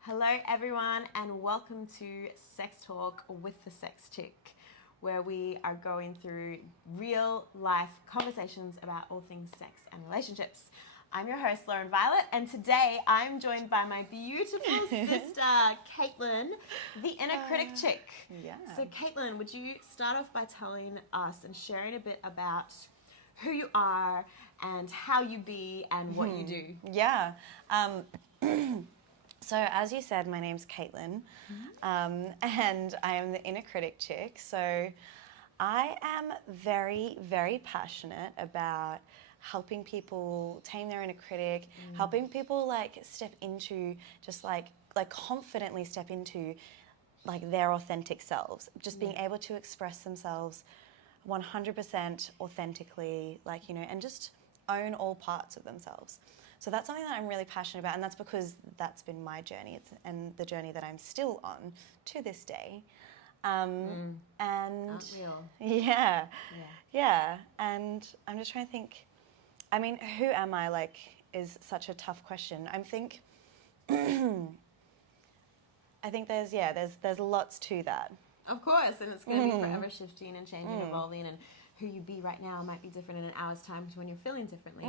Hello, everyone, and welcome to Sex Talk with the Sex Chick, where we are going through real life conversations about all things sex and relationships. I'm your host, Lauren Violet, and today I'm joined by my beautiful sister, Caitlin, the Inner Critic Chick. Yeah. So, Caitlin, would you start off by telling us and sharing a bit about who you are and how you be and what you do? Yeah. So as you said, my name's Caitlin, and I am the Inner Critic Chick. So I am very, very passionate about helping people tame their inner critic, helping people step into confidently step into their authentic selves, just being able to express themselves 100% authentically, and just own all parts of themselves. So that's something that I'm really passionate about, and that's because that's been my journey and the journey that I'm still on to this day. And Unreal. yeah, and I'm just trying to think. I mean, who am I? Is such a tough question. I think there's lots to that. Of course, and it's going to be forever shifting and changing, evolving, and who you be right now might be different in an hour's time to when you're feeling differently,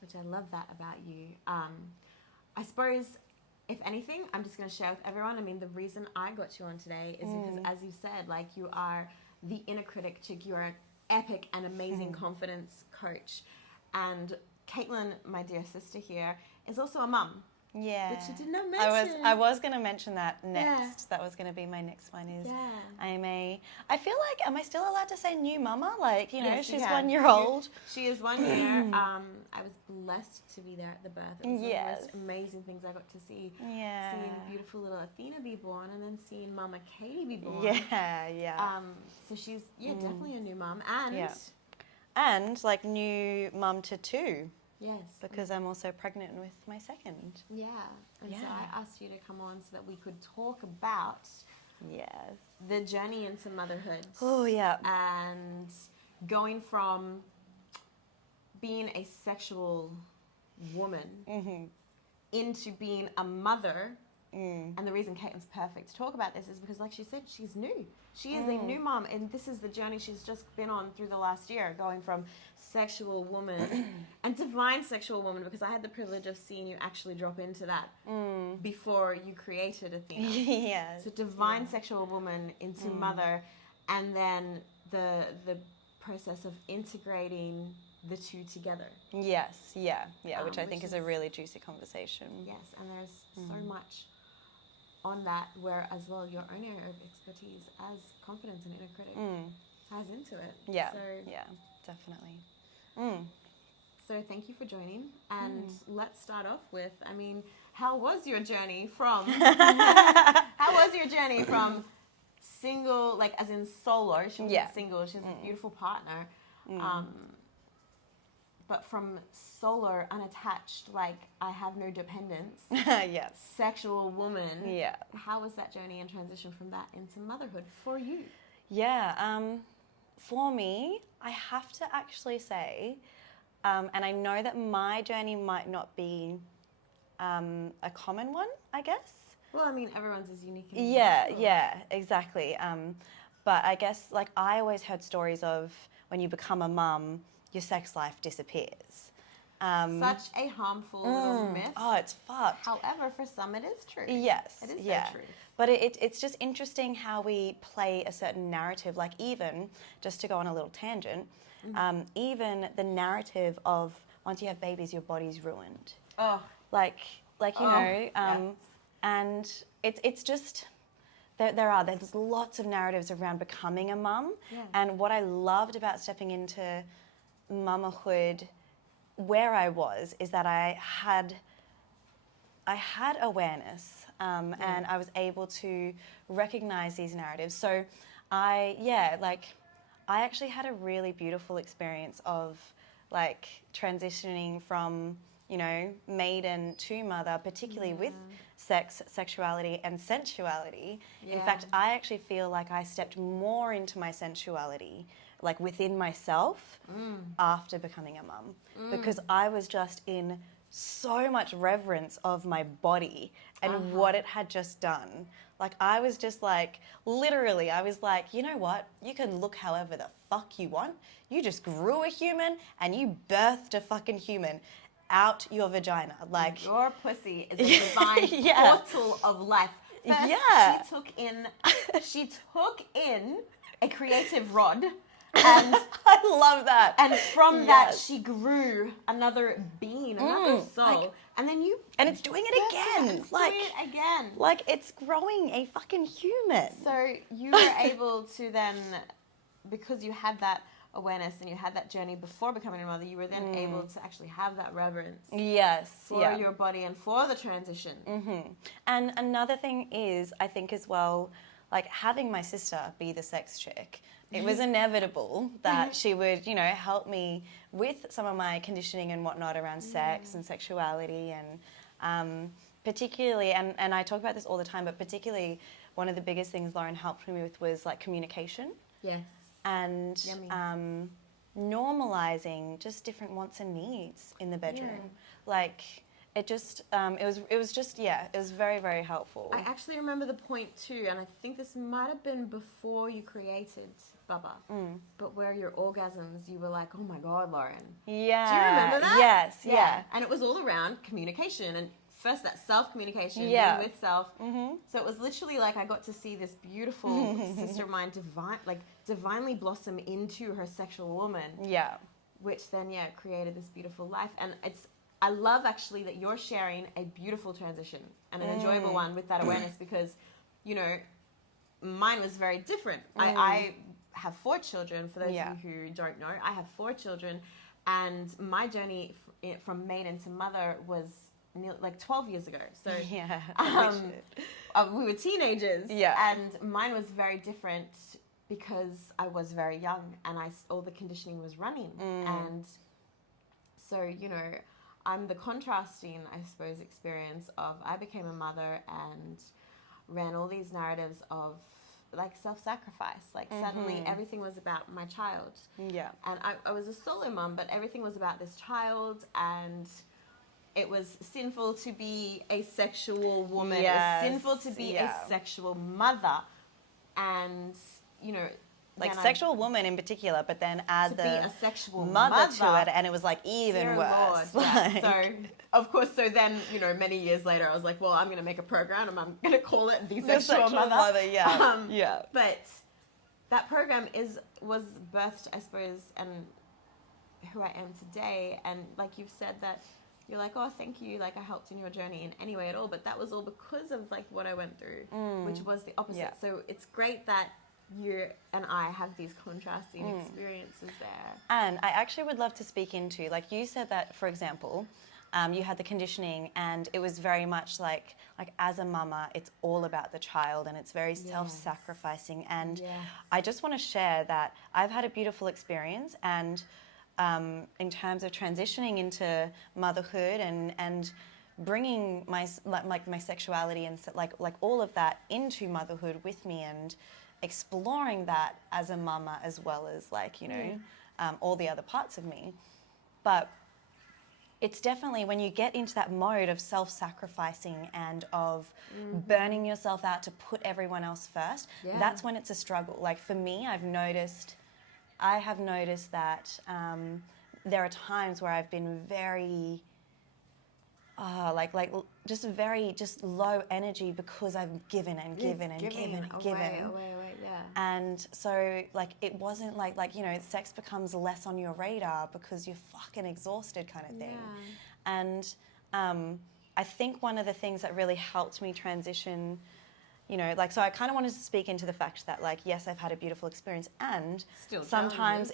which I love that about you. I suppose, if anything, I'm just going to share with everyone, I mean, the reason I got you on today is because, as you said, you are the Inner Critic Chick, you're an epic and amazing confidence coach, and Caitlin, my dear sister here, is also a mum. Yeah. Which you did not mention. I was going to mention that next. Yeah. That was going to be my next one is yeah. I feel like, am I still allowed to say new mama? Yes, she's you 1 year old. She is 1 year. I was blessed to be there at the birth. It was one of the most amazing things I got to see. Yeah. Seeing beautiful little Athena be born and then seeing Mama Katie be born. Yeah. So she's, definitely a new mum. And... And new mum to two. Yes. Because I'm also pregnant with my second. Yeah. And so I asked you to come on so that we could talk about the journey into motherhood. Oh, yeah. And going from being a sexual woman into being a mother. And the reason Caitlin's perfect to talk about this is because, like she said, she's new. She is a new mom, and this is the journey she's just been on through the last year, going from sexual woman and divine sexual woman, because I had the privilege of seeing you actually drop into that before you created Athena. Yes. So divine sexual woman into mother, and then the process of integrating the two together. Yes, which I think which is a really juicy conversation. Yes, and there's so much on that, where as well your own area of expertise as confidence and inner critic ties into it. Yeah, so, definitely. So thank you for joining, and let's start off with, I mean, how was your journey from single, as in solo? She wasn't single, she has a beautiful partner. But from solo, unattached, I have no dependence, sexual woman, how was that journey and transition from that into motherhood for you? Yeah, for me, I have to actually say, and I know that my journey might not be a common one, I guess. Well, I mean, everyone's is unique. Yeah, exactly. But I guess, I always heard stories of when you become a mum, your sex life disappears. Such a harmful little myth. Oh, it's fucked. However, for some it is true. Yes. It is so true. But it's just interesting how we play a certain narrative, even, just to go on a little tangent, even the narrative of once you have babies, your body's ruined. Oh. And it's just... There's lots of narratives around becoming a mum. Yeah. And what I loved about stepping into mamahood where I was is that I had awareness and I was able to recognize these narratives. So I actually had a really beautiful experience of transitioning from maiden to mother, particularly with sex, sexuality, and sensuality. Yeah. In fact, I actually feel like I stepped more into my sensuality, within myself, after becoming a mum, because I was just in so much reverence of my body and what it had just done. Like, I was just like, literally, I was like, you know what? You can look however the fuck you want. You just grew a human and you birthed a fucking human out your vagina. Like, your pussy is a divine portal of life. First, she took in a creative rod. And I love that. And from that, she grew another being, another soul. And then and it's doing it again. Doing it again. Like, it's growing a fucking human. So you were able to then, because you had that awareness and you had that journey before becoming a mother, you were then able to actually have that reverence. Yes. For your body and for the transition. And another thing is, I think as well, like, having my sister be the sex chick, it was inevitable that she would, you know, help me with some of my conditioning and whatnot around sex and sexuality, and particularly, and I talk about this all the time, but particularly one of the biggest things Lauren helped me with was like communication. Yes. And normalizing just different wants and needs in the bedroom. Like, it just, it was very, very helpful. I actually remember the point too, and I think this might have been before you created Bubba, but where your orgasms, you were like, oh my God, Lauren. Yeah. Do you remember that? Yes, yeah. And it was all around communication, and first that self-communication, being with self. So it was literally like I got to see this beautiful sister of mine divinely blossom into her sexual woman. Yeah. Which then, created this beautiful life. And I love actually that you're sharing a beautiful transition and an enjoyable one with that awareness, because, you know, mine was very different. I have 4 children. For those of you who don't know, I have 4 children, and my journey from maiden to mother was like 12 years ago. So we were teenagers, and mine was very different because I was very young and all the conditioning was running. And so, you know, I'm the contrasting, I suppose, experience of I became a mother and ran all these narratives of like self-sacrifice. Like suddenly everything was about my child. Yeah. And I was a solo mom, but everything was about this child, and it was sinful to be a sexual woman. Yes. It was sinful to be a sexual mother. And, you know, like sexual woman in particular, but then add to be a sexual mother to it, and it was like even Dear worse. Lord, So, of course, so then, you know, many years later, I was like, well, I'm going to make a program and I'm going to call it The Sexual Mother. But that program was birthed, I suppose, and who I am today. And like you've said that you're like, oh, thank you, like I helped in your journey in any way at all. But that was all because of like what I went through, which was the opposite. Yeah. So it's great that you and I have these contrasting experiences there. And I actually would love to speak into, like you said that, for example, you had the conditioning, and it was very much like as a mama, it's all about the child, and it's very self-sacrificing. And I just want to share that I've had a beautiful experience, and in terms of transitioning into motherhood and bringing my sexuality and like all of that into motherhood with me, and exploring that as a mama, as well as like, you know, all the other parts of me. But it's definitely when you get into that mode of self-sacrificing and of burning yourself out to put everyone else first, that's when it's a struggle. Like for me, I have noticed that there are times where I've been very just low energy, because I've given and given and given and given. And so like it wasn't like, you know, sex becomes less on your radar because you're fucking exhausted kind of thing. And I think one of the things that really helped me transition, you know, like, so I kind of wanted to speak into the fact that, like, yes, I've had a beautiful experience, and still sometimes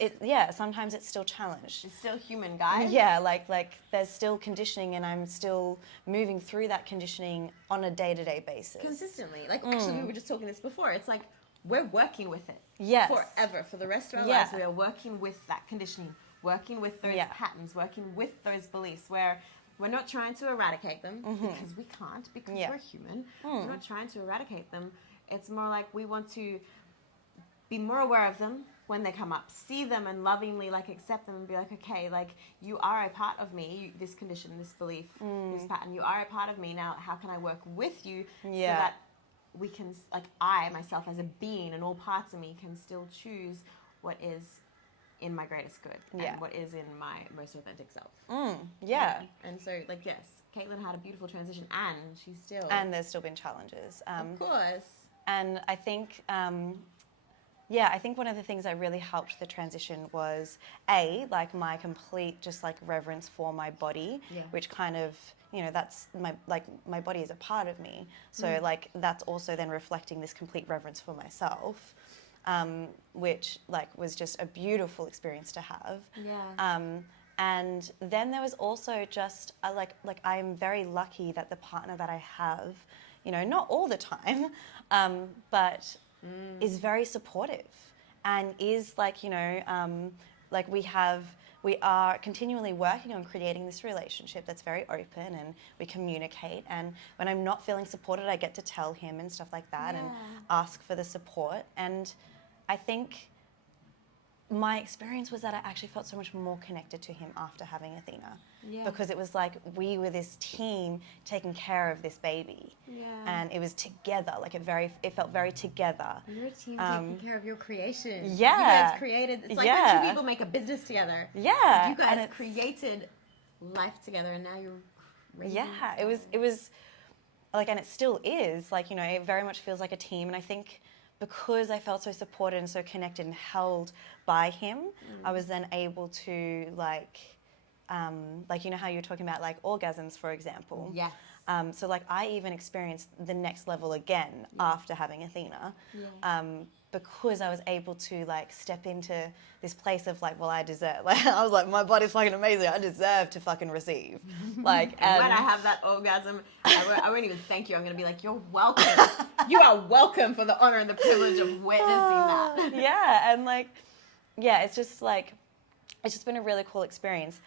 sometimes it's still challenged. It's still human, guys. Yeah, like there's still conditioning, and I'm still moving through that conditioning on a day-to-day basis. Consistently. Like, actually, we were just talking this before. It's like we're working with it. Yes. Forever. For the rest of our lives, we are working with that conditioning, working with those patterns, working with those beliefs, where we're not trying to eradicate them, because we can't, because we're human. We're not trying to eradicate them. It's more like we want to be more aware of them, when they come up, see them and lovingly like accept them and be like, okay, like you are a part of me, this condition, this belief, this pattern, you are a part of me. Now, how can I work with you so that we can, like I, myself as a being and all parts of me can still choose what is in my greatest good and what is in my most authentic self. And so, like, yes, Caitlin had a beautiful transition and she's still... And there's still been challenges. Of course. And I think... I think one of the things that really helped the transition was like my complete just like reverence for my body, which kind of, you know, that's my body is a part of me. So like that's also then reflecting this complete reverence for myself, which like was just a beautiful experience to have. And then there was also just like I'm very lucky that the partner that I have, you know, not all the time, but is very supportive and is like, you know, like we are continually working on creating this relationship that's very open and we communicate. And when I'm not feeling supported, I get to tell him and stuff like that and ask for the support. And I think my experience was that I actually felt so much more connected to him after having Athena. Because it was like we were this team taking care of this baby. And it was together, like it felt very together. You're a team taking care of your creation. You Yeah. guys created, it's like when two people make a business together. Like you guys created life together and now you're raising it was like, and it still is, like, you know, it very much feels like a team. And I think because I felt so supported and so connected and held by him, I was then able to like, you know how you were talking about like orgasms, for example. So like I even experienced the next level again after having Athena, because I was able to like step into this place of like, well, I deserve, like I was like, my body's fucking amazing, I deserve to fucking receive. Like, and when I have that orgasm, I won't even thank you. I'm gonna be like, you're welcome. You are welcome for the honor and the privilege of witnessing that. And like, it's just like, it's just been a really cool experience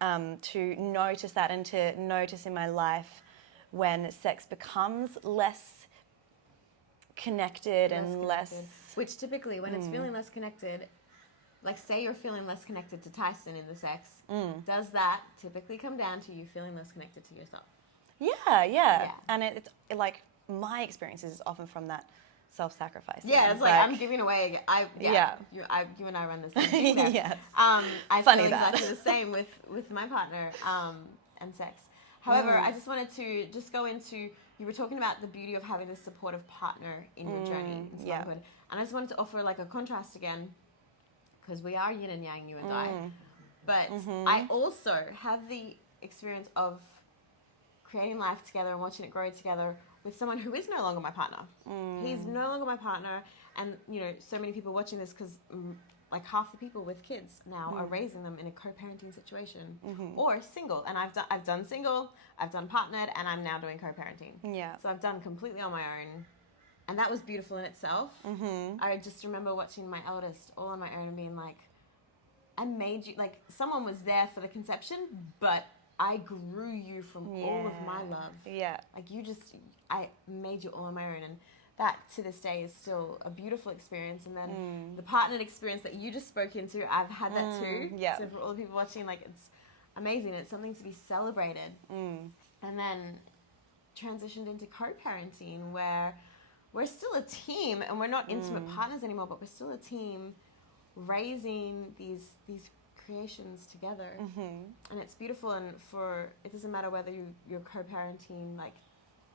to notice that and to notice in my life when sex becomes less connected and less... Which typically, when it's feeling less connected, like say you're feeling less connected to Tyson in the sex, does that typically come down to you feeling less connected to yourself? And it's like, my experience is often from that self-sacrifice. It's like I'm giving away. You and I run this same thing. I Funny feel that. exactly the same with my partner and sex. However, I just wanted to just go into, you were talking about the beauty of having this supportive partner in your journey into motherhood, and I just wanted to offer like a contrast again, because we are yin and yang, you and I. But I also have the experience of creating life together and watching it grow together with someone who is no longer my partner. He's no longer my partner, and you know, so many people watching this, because like half the people with kids now are raising them in a co-parenting situation or single. And I've done single, I've done partnered, and I'm now doing co-parenting. So I've done completely on my own, and that was beautiful in itself. I just remember watching my eldest all on my own and being like, I made you, like someone was there for the conception, but I grew you from all of my love. Like I made you all on my own, and that to this day is still a beautiful experience. And then the partnered experience that you just spoke into, I've had that too. So for all the people watching, like it's amazing. It's something to be celebrated. And then transitioned into co-parenting, where we're still a team and we're not intimate partners anymore, but we're still a team raising these creations together. And it's beautiful. And it doesn't matter whether you're co-parenting, like,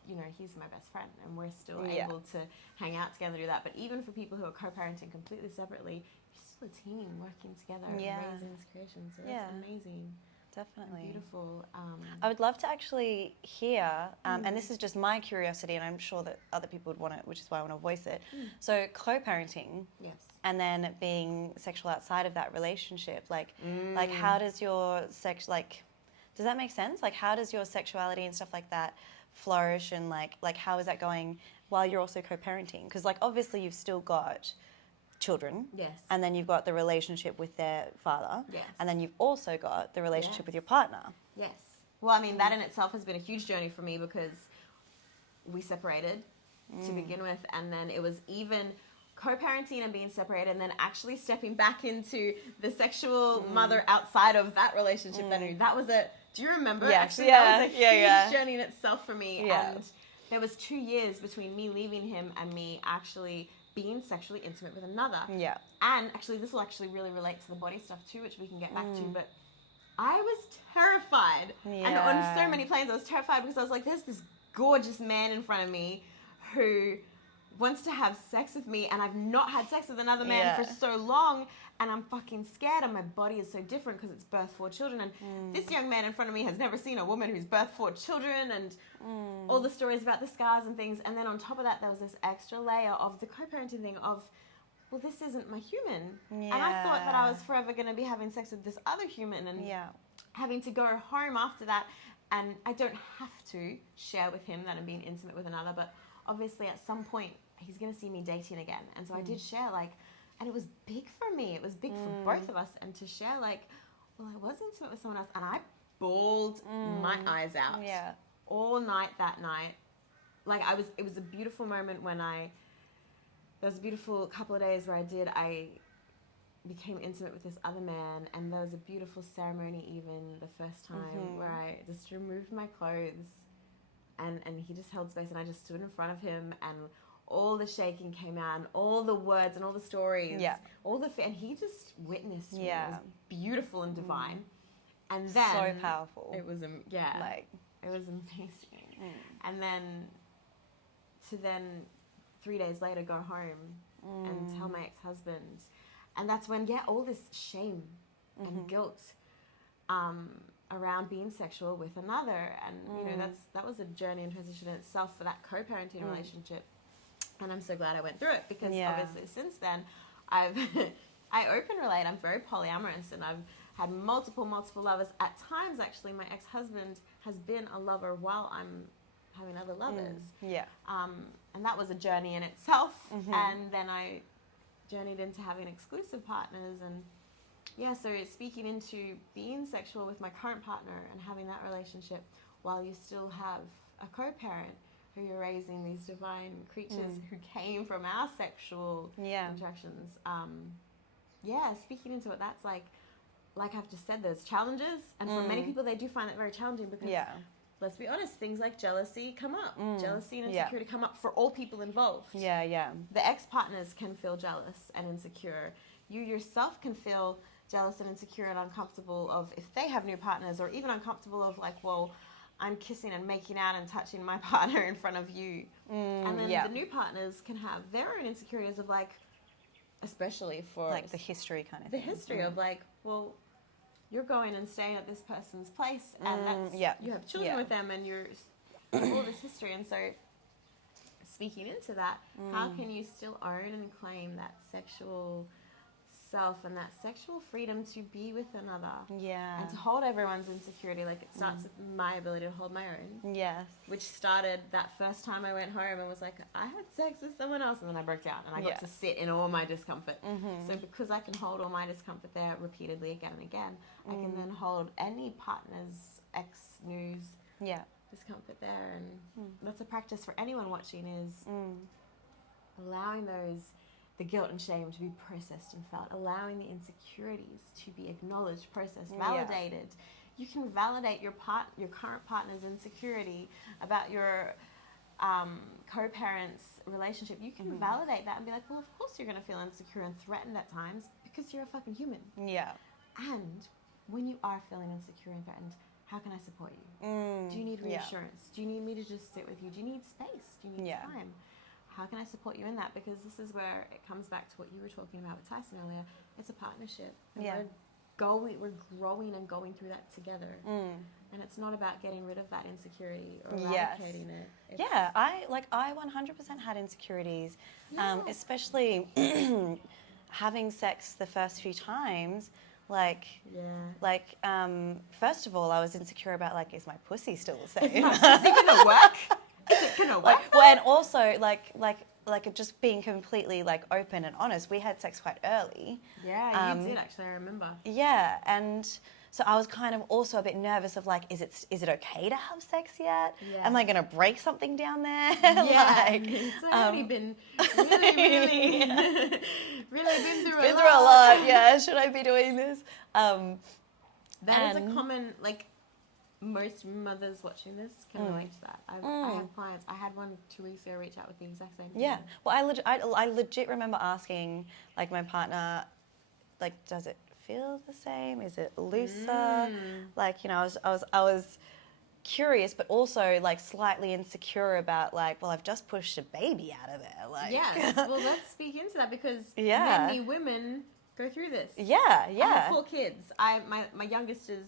you know, he's my best friend and we're still able to hang out together and do that. But even for people who are co-parenting completely separately, you're still a team working together and raising this creation. So it's amazing. Definitely. Beautiful. I would love to actually hear, and this is just my curiosity, and I'm sure that other people would want it, which is why I want to voice it. So co-parenting, and then being sexual outside of that relationship, like how does your sex, like, does that make sense? Like, how does your sexuality and stuff like that flourish, and like how is that going while you're also co-parenting? Because like obviously you've still got children, and then you've got the relationship with their father, and then you've also got the relationship with your partner. Well, I mean, that in itself has been a huge journey for me, because we separated to begin with, and then it was even co-parenting and being separated, and then actually stepping back into the sexual mother outside of that relationship that I knew. That was do you remember? Yes. Actually, that was a huge journey in itself for me. Yeah. And there was 2 years between me leaving him and me actually being sexually intimate with another. Yeah. And actually, this will actually really relate to the body stuff too, which we can get back to. But I was terrified. And on so many planes, I was terrified because I was like, there's this gorgeous man in front of me who wants to have sex with me, and I've not had sex with another man for so long, and I'm fucking scared, and my body is so different because it's birth 4 children, and this young man in front of me has never seen a woman who's birthed 4 children, and all the stories about the scars and things. And then on top of that, there was this extra layer of the co-parenting thing of, well, this isn't my human. And I thought that I was forever going to be having sex with this other human, and having to go home after that. And I don't have to share with him that I'm being intimate with another, but obviously at some point he's going to see me dating again. And so I did share, like, and it was big for me. It was big for both of us. And to share, like, well, I was intimate with someone else, and I bawled my eyes out all night that night. Like, it was a beautiful moment when there was a beautiful couple of days where I became intimate with this other man, and there was a beautiful ceremony even the first time where I just removed my clothes and he just held space, and I just stood in front of him, and all the shaking came out, and all the words and all the stories, and he just witnessed me. It was beautiful and divine. And then so powerful. It was like, it was amazing. And then to 3 days later go home and tell my ex-husband. And that's when, all this shame and guilt around being sexual with another. And, you know, that was a journey and transition in itself for that co-parenting relationship. And I'm so glad I went through it, because obviously since then I open relate. I'm very polyamorous, and I've had multiple lovers. At times, actually, my ex-husband has been a lover while I'm having other lovers. And that was a journey in itself. And then I journeyed into having exclusive partners, and so speaking into being sexual with my current partner and having that relationship while you still have a co-parent who you're raising, these divine creatures who came from our sexual interactions. Speaking into what that's like I've just said, there's challenges, and for many people they do find that very challenging, because let's be honest, things like jealousy come up. Jealousy and insecurity come up for all people involved. The ex-partners can feel jealous and insecure. You yourself can feel jealous and insecure and uncomfortable of if they have new partners, or even uncomfortable of like, well, I'm kissing and making out and touching my partner in front of you. And then the new partners can have their own insecurities of like, especially for like the history kind of the thing. history of like, well, you're going and staying at this person's place, and that's you have children with them, and you're all this history. And so speaking into that, how can you still own and claim that sexual self and that sexual freedom to be with another, and to hold everyone's insecurity? Like, it starts with my ability to hold my own, which started that first time I went home and was like, I had sex with someone else, and then I broke down, and I got to sit in all my discomfort. So because I can hold all my discomfort there repeatedly again and again, I can then hold any partner's ex-news discomfort there. And that's a practice for anyone watching, is allowing the guilt and shame to be processed and felt, allowing the insecurities to be acknowledged, processed, validated. You can validate your current partner's insecurity about your co-parent's relationship. You can validate that and be like, well, of course you're going to feel insecure and threatened at times, because you're a fucking human. And when you are feeling insecure and threatened, how can I support you? Do you need reassurance? Do you need me to just sit with you? Do you need space? Do you need time? How can I support you in that? Because this is where it comes back to what you were talking about with Tyson earlier. It's a partnership. And we're growing and going through that together. And it's not about getting rid of that insecurity or eradicating it. I 100% had insecurities, especially having sex the first few times. First of all, I was insecure about, like, is my pussy still the same? Is it gonna work? Is it gonna work? And also, just being completely, like, open and honest. We had sex quite early. Yeah, you did, actually, I remember. Yeah, and So I was kind of also a bit nervous of like, is it okay to have sex yet? Yeah. Am I going to break something down there? Yeah, Like, it's already been really, really been through a lot. Yeah, should I be doing this? That is a common, like, most mothers watching this can relate to that. I have clients. I had one 2 weeks ago reach out with the exact same thing. Yeah. Well, I legit remember asking, like, my partner, like, does it feel the same? Is it looser? Like, you know, I was curious, but also like slightly insecure about like, well, I've just pushed a baby out of there. Like, yeah. Well, let's speak into that because Yeah. many women go through this. yeah, I yeah, have 4 kids. My youngest is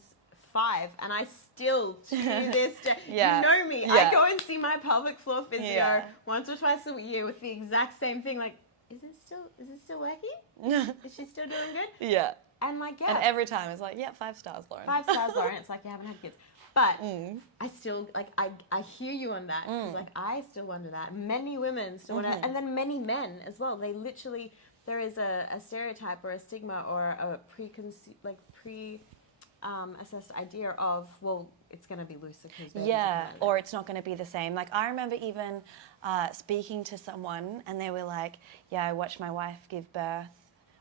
5, and I still to this day. Yeah. You know me. Yeah. I go and see my pelvic floor physio Yeah. once or twice a year with the exact same thing. Like, is it still working? Is she still doing good? yeah. And like, yeah. And every time it's like, yeah, 5 stars, Lauren. 5 stars, Lauren. It's like you haven't had kids. But I still, like, I hear you on that. Because, like, I still wonder that. Many women still wonder, and then many men as well. They literally, there is a stereotype or a stigma or a assessed idea of, well, it's going to be looser because Yeah, or it's not going to be the same. Like, I remember even speaking to someone and they were like, yeah, I watched my wife give birth,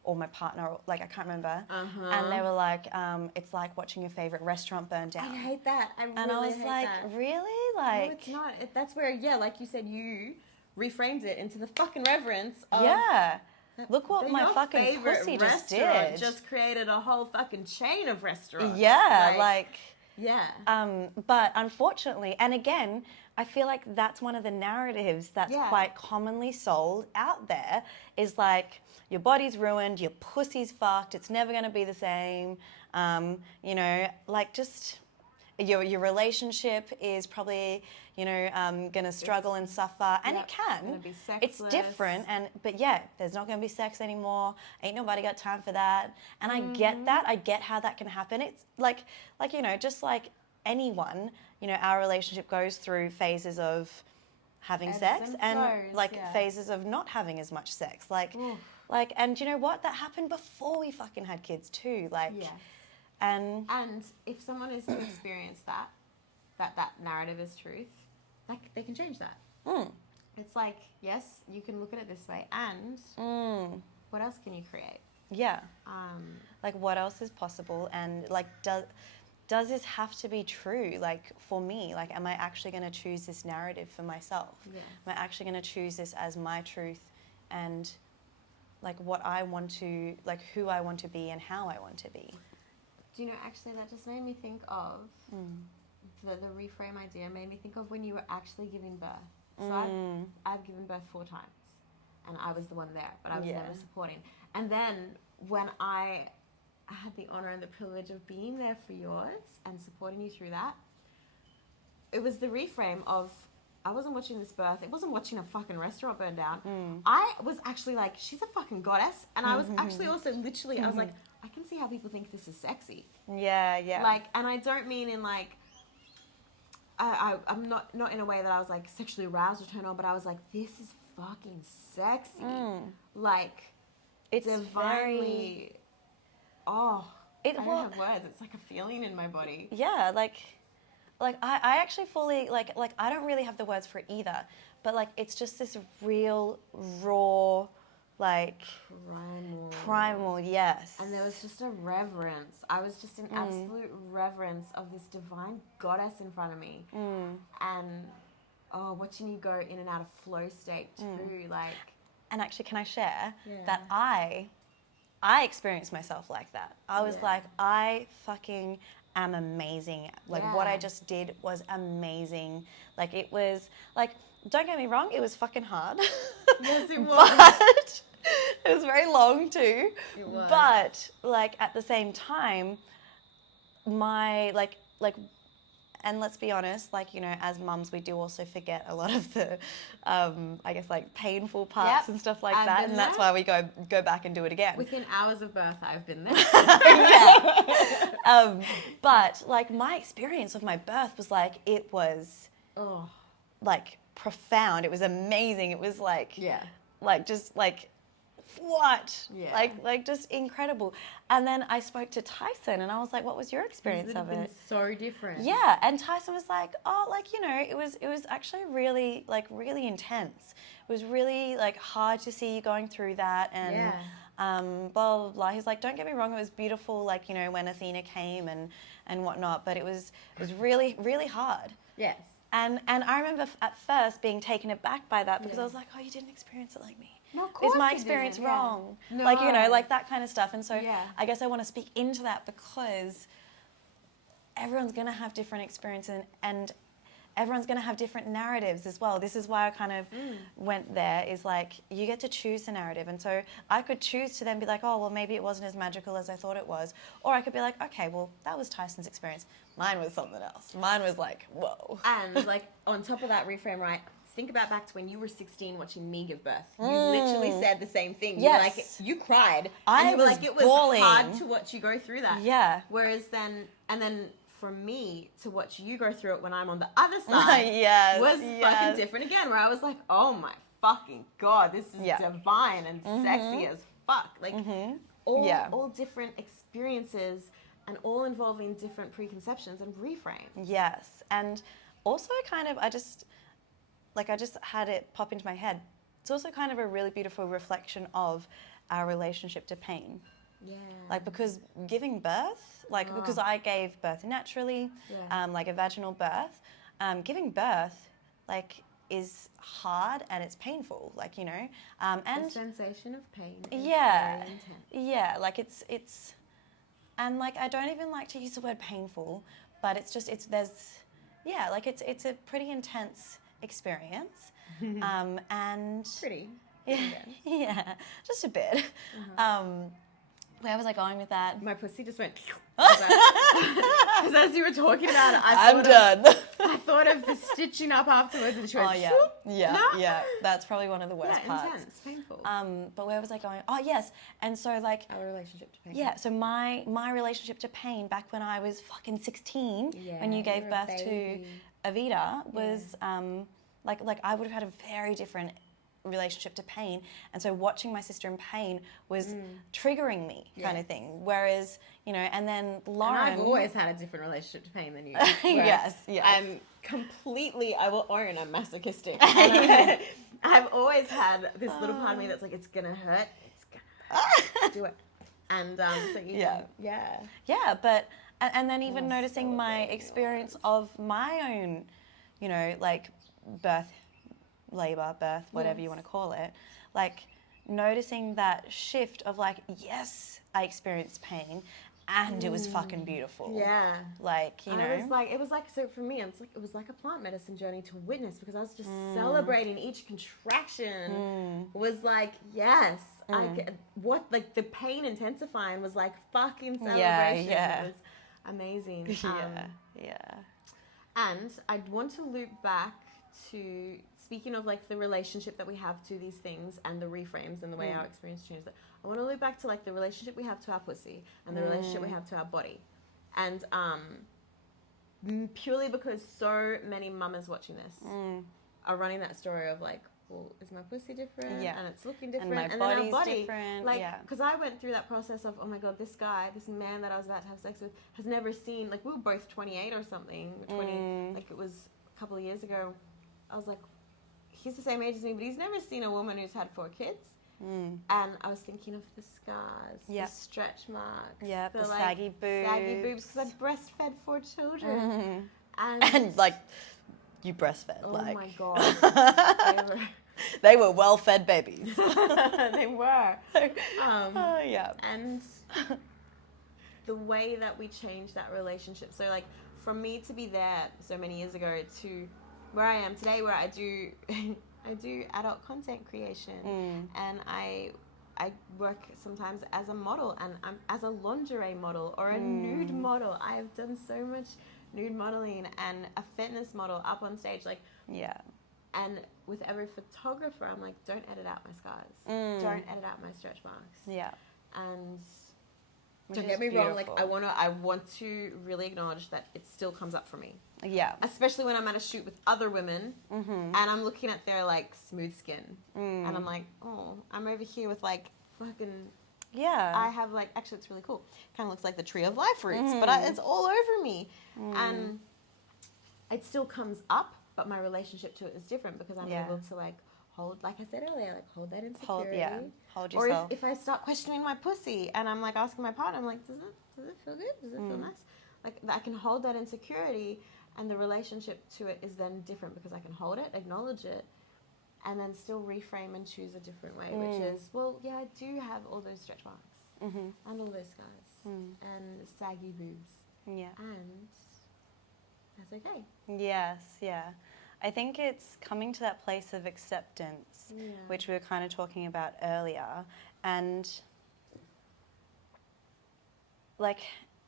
or my partner, like, I can't remember. And they were like, it's like watching your favorite restaurant burn down. I hate that. I And I was hate like, that. really? Like, No, it's not. That's where, yeah, like you said, you reframed it into the fucking reverence of... Yeah. Look what your my fucking favorite pussy just restaurant did. just created a whole fucking chain of restaurants. Yeah, like... Yeah. But unfortunately, and again, I feel like that's one of the narratives that's quite commonly sold out there, is like, your body's ruined, your pussy's fucked, it's never going to be the same. You know, like, just your relationship is probably, you know, going to struggle and suffer, and it can. It's gonna be sexless. It's different, but yeah, there's not going to be sex anymore. Ain't nobody got time for that. And I get that. I get how that can happen. It's like you know, just like anyone, you know, our relationship goes through phases of having sex and phases of not having as much sex. Like, and you know what? That happened before we fucking had kids too. Like, and if someone is to experience that narrative is truth, like, they can change that. It's like, yes, you can look at it this way, and what else can you create? Yeah. Like, what else is possible? And like, does this have to be true? Like, for me, like, am I actually going to choose this narrative for myself? Yeah. Am I actually going to choose this as my truth, and like what I want to, like who I want to be and how I want to be? Do you know, actually, that just made me think of the reframe idea. Made me think of when you were actually giving birth. So I've given birth 4 times, and I was the one there, but I was never supporting. And then when I had the honor and the privilege of being there for yours and supporting you through that, it was the reframe of, I wasn't watching this birth. It wasn't watching a fucking restaurant burn down. I was actually like, she's a fucking goddess. And I was actually also literally, I was like, I can see how people think this is sexy. Yeah, yeah. Like, and I don't mean in like, I'm not in a way that I was like sexually aroused or turned on, but I was like, this is fucking sexy. Like, it's divinely, I don't well, have words. It's like a feeling in my body. Yeah, like I actually fully, like I don't really have the words for it either, but like, it's just this real, raw, like... Primal, yes. And there was just a reverence. I was just in absolute reverence of this divine goddess in front of me. And, watching you go in and out of flow state too, like... And actually, can I share that I experienced myself like that. I was like, I fucking am amazing. Like, what I just did was amazing. Like, it was, like, don't get me wrong, it was fucking hard. Yes, it was. But it was very long too. It was. But, like, at the same time, my, like, and let's be honest, like, you know, as mums, we do also forget a lot of the, I guess, like, painful parts and stuff like that. And that's why we go back and do it again. Within hours of birth, I've been there. But, like, my experience of my birth was, like, it was, like, profound. It was amazing. It was, like, like, just, like, what? Yeah. Like just incredible. And then I spoke to Tyson and I was like, what was your experience of it? So different. Yeah, and Tyson was like, oh, like, you know, it was actually really, like, really intense. It was really, like, hard to see you going through that, and blah, blah, blah. He's like, don't get me wrong, it was beautiful, like, you know, when Athena came and whatnot, but it was really, really hard. Yes. And I remember at first being taken aback by that because I was like, oh, you didn't experience it like me. No, of course Is my you experience didn't, wrong? No. Like, you know, like that kind of stuff. And so Yeah. I guess I want to speak into that because everyone's going to have different experiences and everyone's going to have different narratives as well. This is why I kind of went there, is like, you get to choose the narrative. And so I could choose to then be like, oh, well, maybe it wasn't as magical as I thought it was. Or I could be like, okay, well, that was Tyson's experience. Mine was something else. Mine was like, whoa. And like on top of that, reframe, right? Think about back to when you were 16 watching me give birth. You literally said the same thing. You were like, you cried. And you were like, it was bawling. hard to watch you go through that. Yeah. Whereas then for me to watch you go through it when I'm on the other side was fucking different again, where I was like, oh my fucking God, this is divine and sexy as fuck. Like all different experiences and all involving different preconceptions and reframes. Yes. And also kind of, I just had it pop into my head. It's also kind of a really beautiful reflection of our relationship to pain. Yeah. Like, because giving birth, like, because I gave birth naturally, like a vaginal birth, giving birth, like, is hard and it's painful, like, you know. And the sensation of pain is very intense. Yeah, like, it's, and, like, I don't even like to use the word painful, but it's just, it's a pretty intense experience. And... Pretty. Yeah, just a bit. Where was I going with that? My pussy just went... Because as you were talking about it, I'm done. I thought of the stitching up afterwards and she went... Yeah. That's probably one of the worst parts. Intense, painful. But where was I going? Oh, yes. And so, like... Our relationship to pain. Yeah, so my relationship to pain back when I was fucking 16, when you gave birth to Avita, was... Like I would have had a very different relationship to pain, and so watching my sister in pain was triggering me, kind of thing. Whereas, you know, and then Lauren... And I've always had a different relationship to pain than you. Yes. I'm completely, I will own, I'm masochistic. I've always had this little part of me that's like, it's gonna hurt, do it. And so but and then even noticing my experience of my own, you know, like birth, whatever you want to call it, like noticing that shift of like, yes, I experienced pain and it was fucking beautiful. Yeah. Like, you know. It was like, so for me, it was like a plant medicine journey to witness, because I was just celebrating each contraction. Was like, yes, the pain intensifying was like fucking celebration. Yeah. It was amazing. Yeah. And I want to loop back to, speaking of like the relationship that we have to these things and the reframes and the way our experience changes, I want to loop back to like the relationship we have to our pussy and the relationship we have to our body. And purely because so many mamas watching this are running that story of like, well, is my pussy different? Yeah. And it's looking different. And my body's then our body, different. Like, because I went through that process of, oh my God, this man that I was about to have sex with has never seen, like, we were both 28 or something, 20, like it was a couple of years ago. I was like, he's the same age as me, but he's never seen a woman who's had 4 kids. And I was thinking of the scars, the stretch marks, the saggy boobs. Because I breastfed 4 children. And like, you breastfed. Oh like. my God. They were well-fed babies. They were. And the way that we changed that relationship. So like, from me to be there so many years ago to where I am today, where I do adult content creation, and I work sometimes as a model, and I'm as a lingerie model or a nude model. I have done so much nude modeling and a fitness model up on stage, like and with every photographer, I'm like, don't edit out my scars, don't edit out my stretch marks, and don't get me wrong, like I want to really acknowledge that it still comes up for me. Yeah. Especially when I'm at a shoot with other women and I'm looking at their like smooth skin and I'm like, oh, I'm over here with like fucking, I have like, actually it's really cool. Kind of looks like the tree of life roots, but it's all over me. And it still comes up, but my relationship to it is different because I'm able to like hold, like I said earlier, like hold that insecurity. Hold yourself. Or if I start questioning my pussy and I'm like asking my partner, I'm like, does it feel good? Does it feel nice? Like I can hold that insecurity, and the relationship to it is then different because I can hold it, acknowledge it, and then still reframe and choose a different way, which is, well, yeah, I do have all those stretch marks and all those scars and saggy boobs. Yeah. And that's okay. Yes, yeah. I think it's coming to that place of acceptance, which we were kind of talking about earlier. And, like,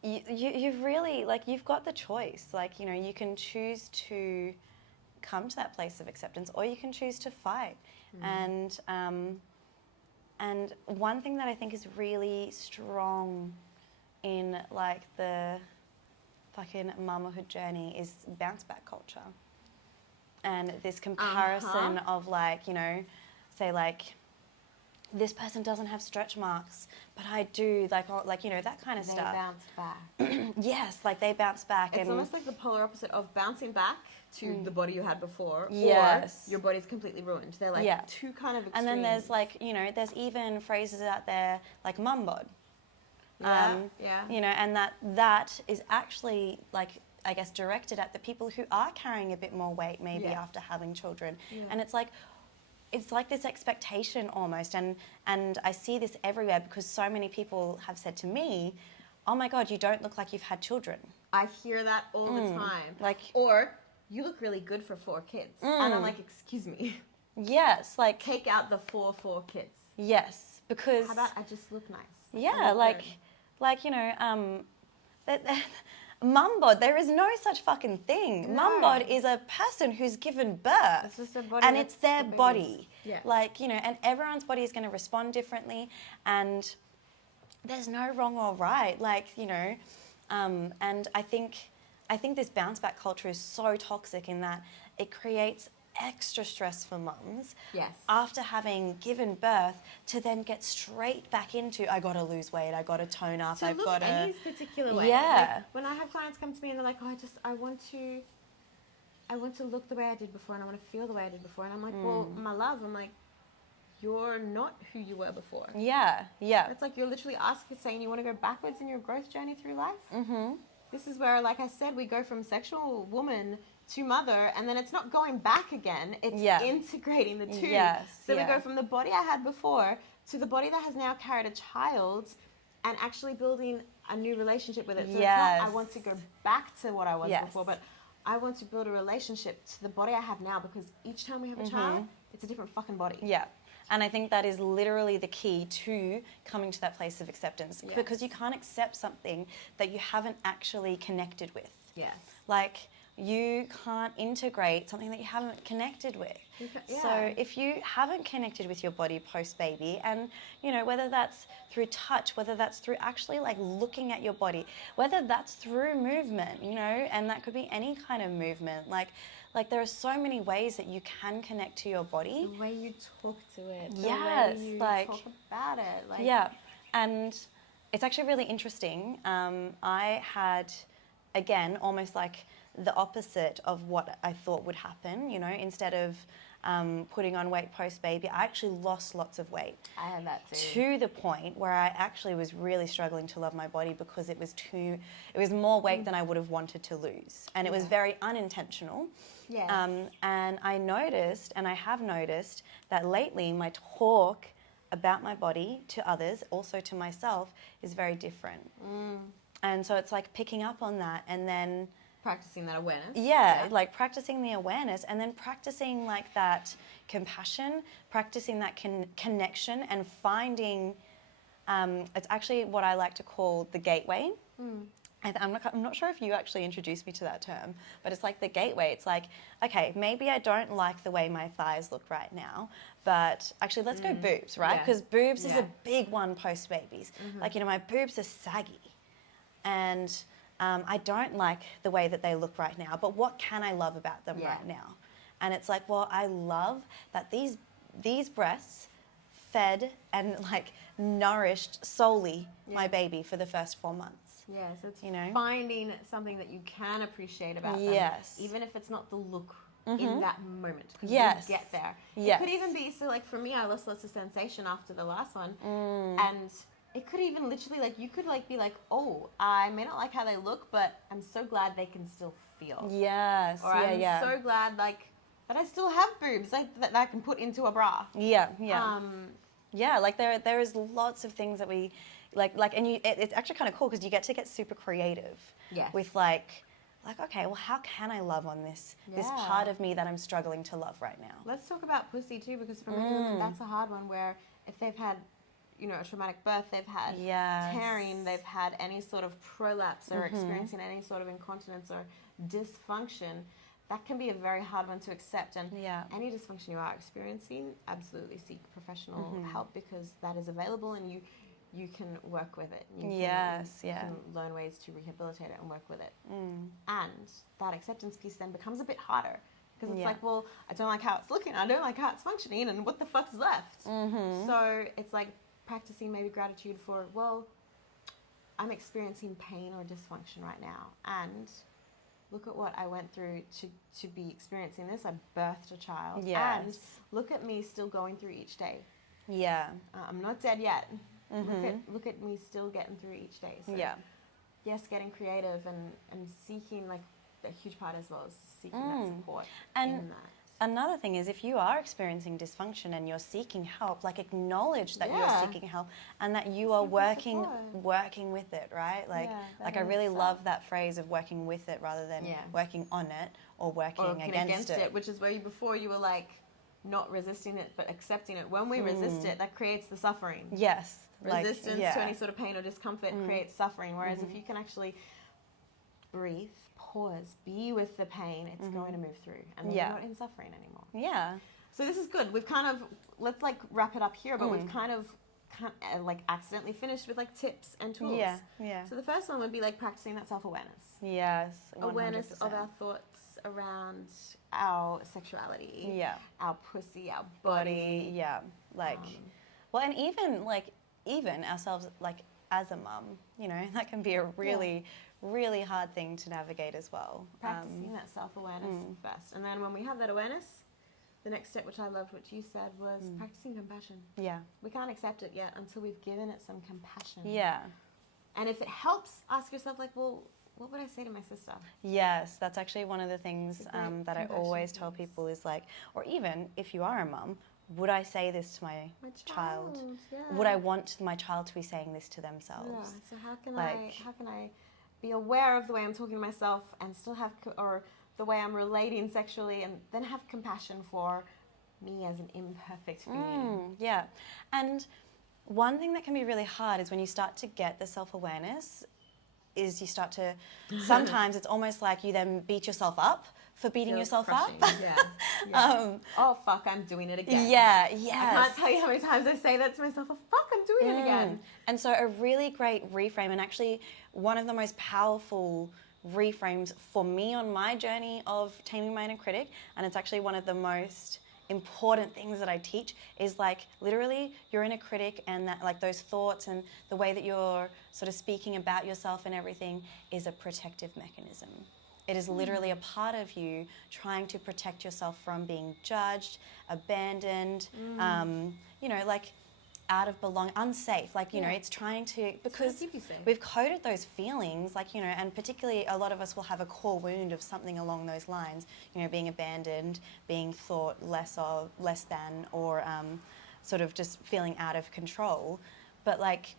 you've really, like, you've got the choice. Like, you know, you can choose to come to that place of acceptance or you can choose to fight. And one thing that I think is really strong in, like, the fucking mamahood journey is bounce back culture. And this comparison of, like, you know, say, like, this person doesn't have stretch marks, but I do, like you know, that kind of stuff. They bounced back. Yes, like they bounce back. It's almost like the polar opposite of bouncing back to the body you had before, yes, or your body's completely ruined. They're like two kind of extremes. And then there's like, you know, there's even phrases out there like mum bod. You know, and that is actually like, I guess, directed at the people who are carrying a bit more weight maybe after having children. And it's like this expectation almost, and I see this everywhere because so many people have said to me, oh my God, you don't look like you've had children. I hear that all the time. Like, or you look really good for 4 kids. And I'm like, excuse me. Yes, like take out the 4 kids. Yes, because how about I just look nice? Yeah, like you know, mum bod, there is no such fucking thing. No. Mum bod is a person who's given birth. It's just a body, and it's their body. Yeah. Like, you know, and everyone's body is going to respond differently, and there's no wrong or right. Like, you know, and I think this bounce back culture is so toxic in that it creates extra stress for mums after having given birth to then get straight back into, I gotta lose weight, I gotta tone up, I've gotta any particular way. Yeah. Like, when I have clients come to me and they're like, oh, I want to look the way I did before and I want to feel the way I did before, and I'm like, well, my love, I'm like, you're not who you were before. Yeah. It's like you're literally saying you want to go backwards in your growth journey through life. This is where, like I said, we go from sexual woman to mother, and then it's not going back again, it's integrating the two. So we go from the body I had before to the body that has now carried a child and actually building a new relationship with it. So it's not I want to go back to what I was before, but I want to build a relationship to the body I have now, because each time we have a child, it's a different fucking body. Yeah. And I think that is literally the key to coming to that place of acceptance, because you can't accept something that you haven't actually connected with. Yes. Like, you can't integrate something that you haven't connected with. So if you haven't connected with your body post-baby, and, you know, whether that's through touch, whether that's through actually, like, looking at your body, whether that's through movement, you know, and that could be any kind of movement. Like there are so many ways that you can connect to your body. The way you talk to it. Yes. The way you talk about it. Like, yeah. And it's actually really interesting. I had, again, almost like the opposite of what I thought would happen. You know, instead of putting on weight post-baby, I actually lost lots of weight. I had that too. To the point where I actually was really struggling to love my body because it was more weight than I would have wanted to lose. And it was very unintentional. Yes. And I noticed, and I have noticed, that lately my talk about my body to others, also to myself, is very different. And so it's like picking up on that and then practicing that awareness. Like practicing the awareness, and then practicing like that compassion, practicing that connection, and finding, it's actually what I like to call the gateway. I'm not sure if you actually introduced me to that term, but it's like the gateway. It's like, okay, maybe I don't like the way my thighs look right now, but actually let's go boobs, right? Because boobs is a big one post-babies. Like, you know, my boobs are saggy. And I don't like the way that they look right now, but what can I love about them right now? And it's like, well, I love that these breasts fed and like nourished solely my baby for the first 4 months. Yeah, so it's finding something that you can appreciate about them. Yes. Even if it's not the look in that moment. Yes. You get there. Yes. It could even be, so like for me, I lost lots of sensation after the last one. And it could even literally, like, you could like be like, oh, I may not like how they look, but I'm so glad they can still feel. Yes. Or I'm so glad, like, that I still have boobs that I can put into a bra. Yeah. Like there is lots of things that we like, and it's actually kind of cool because you get to get super creative with like, okay, well, how can I love on this part of me that I'm struggling to love right now? Let's talk about pussy too, because for many women, that's a hard one, where if they've had, a traumatic birth, they've had tearing, they've had any sort of prolapse or experiencing any sort of incontinence or dysfunction, that can be a very hard one to accept. And any dysfunction you are experiencing, absolutely seek professional help, because that is available and you can work with it. You can learn ways to rehabilitate it and work with it. And that acceptance piece then becomes a bit harder, because it's like, well, I don't like how it's looking, I don't like how it's functioning, and what the fuck's left? So it's like practicing maybe gratitude for, well, I'm experiencing pain or dysfunction right now, and look at what I went through to be experiencing this. I birthed a child, and look at me still going through each day. I'm not dead yet. Look at me still getting through each day. So yes, getting creative and seeking, like, a huge part as well as seeking that support and in that. Another thing is, if you are experiencing dysfunction and you're seeking help, like, acknowledge that you're seeking help and that you are working with it, right? Like, I really love that phrase of working with it rather than working on it or working against it. Which is where before you were like not resisting it but accepting it. When we resist it, that creates the suffering. Yes. Resistance to any sort of pain or discomfort creates suffering. Whereas if you can actually breathe, pause, be with the pain, it's going to move through, and then you're not in suffering anymore. Yeah. So this is good. We've kind of, let's like wrap it up here, but we've kind of like accidentally finished with like tips and tools. Yeah. So the first one would be like practicing that self-awareness. Yes. 100%. Awareness of our thoughts around our sexuality. Our pussy, our body. Like, well, and even ourselves, like, as a mum, that can be a really, really hard thing to navigate as well. Practicing that self-awareness first. And then when we have that awareness, the next step, which I loved what you said, was practicing compassion. We can't accept it yet until we've given it some compassion. And if it helps, ask yourself, like, well, what would I say to my sister? Yes, that's actually one of the things that I always tell people is, like, or even if you are a mum, would I say this to my child? Would I want my child to be saying this to themselves? So how can I be aware of the way I'm talking to myself and still have, or the way I'm relating sexually, and then have compassion for me as an imperfect being? And one thing that can be really hard is when you start to get the self-awareness, is you start to, sometimes it's almost like you then beat yourself up for beating yourself up. Oh, fuck, I'm doing it again. I can't tell you how many times I say that to myself. Oh, fuck, I'm doing it again. And so a really great reframe, and actually one of the most powerful reframes for me on my journey of taming my inner critic, and it's actually one of the most important things that I teach, is like literally your inner critic, and that, like, those thoughts and the way that you're sort of speaking about yourself and everything is a protective mechanism. It is literally a part of you trying to protect yourself from being judged, abandoned, like out of belonging, unsafe. Like, it's trying to, because we've coded those feelings, like, and particularly a lot of us will have a core wound of something along those lines, being abandoned, being thought less than, or sort of just feeling out of control. But, like,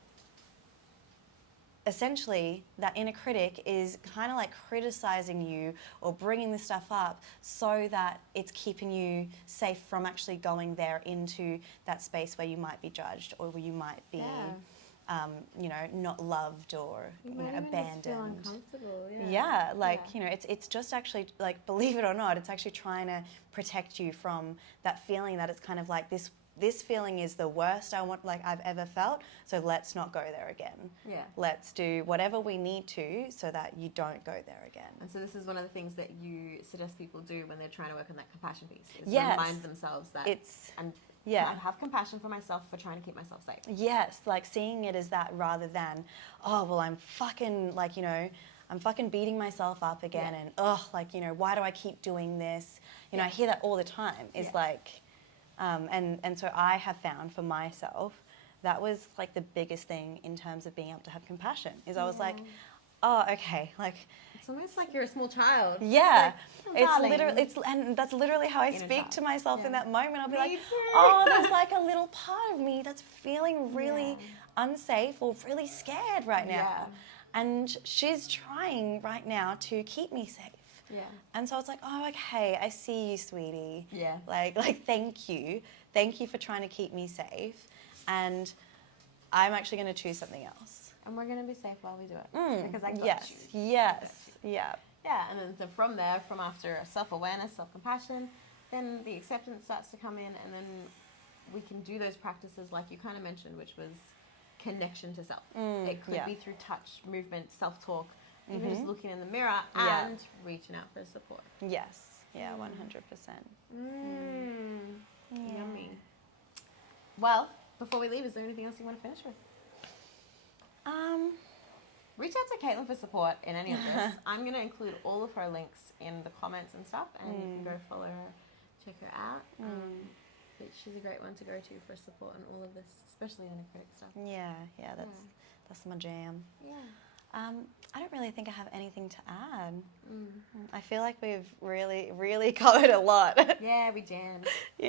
essentially, that inner critic is kind of like criticizing you or bringing this stuff up so that it's keeping you safe from actually going there into that space where you might be judged, or where you might be, not loved, or abandoned. Feel uncomfortable. It's just actually, like, believe it or not, it's actually trying to protect you from that feeling that it's kind of like this, this feeling is the worst I've ever felt, so let's not go there again. Yeah. Let's do whatever we need to so that you don't go there again. And so this is one of the things that you suggest people do when they're trying to work on that compassion piece, is Yes. remind themselves that Yeah. I have compassion for myself for trying to keep myself safe. Yes, like seeing it as that rather than, oh, well, I'm fucking, like, you know, I'm fucking beating myself up again and, like, you know, why do I keep doing this? You know, I hear that all the time. It's like, and so I have found for myself, that was like the biggest thing in terms of being able to have compassion, is I was like, oh, okay, like... It's almost like you're a small child. Yeah. It's like, literally, and that's literally how I Inner speak child. to myself in that moment. I'll be Me like, too. oh, there's like a little part of me that's feeling really unsafe or really scared right now. Yeah. And she's trying right now to keep me safe. Yeah. And so I was like, oh, okay, I see you, sweetie. Yeah. Like, thank you. Thank you for trying to keep me safe. And I'm actually going to choose something else. And we're going to be safe while we do it. Because I got Yes, you. yes, yeah. Yeah, and then so from there, from after self-awareness, self-compassion, then the acceptance starts to come in, and then we can do those practices like you kind of mentioned, which was connection to self. It could be through touch, movement, self-talk, even just looking in the mirror and reaching out for support. Yes, yeah, 100%. Yummy. Well, before we leave, is there anything else you want to finish with? Reach out to Caitlin for support in any of this. I'm going to include all of her links in the comments and stuff, and you can go follow her, check her out. But she's a great one to go to for support on all of this, especially inner critic stuff. Yeah, that's my jam. Yeah. I don't really think I have anything to add. I feel like we've really, really covered a lot. Yeah, we jammed. Yeah.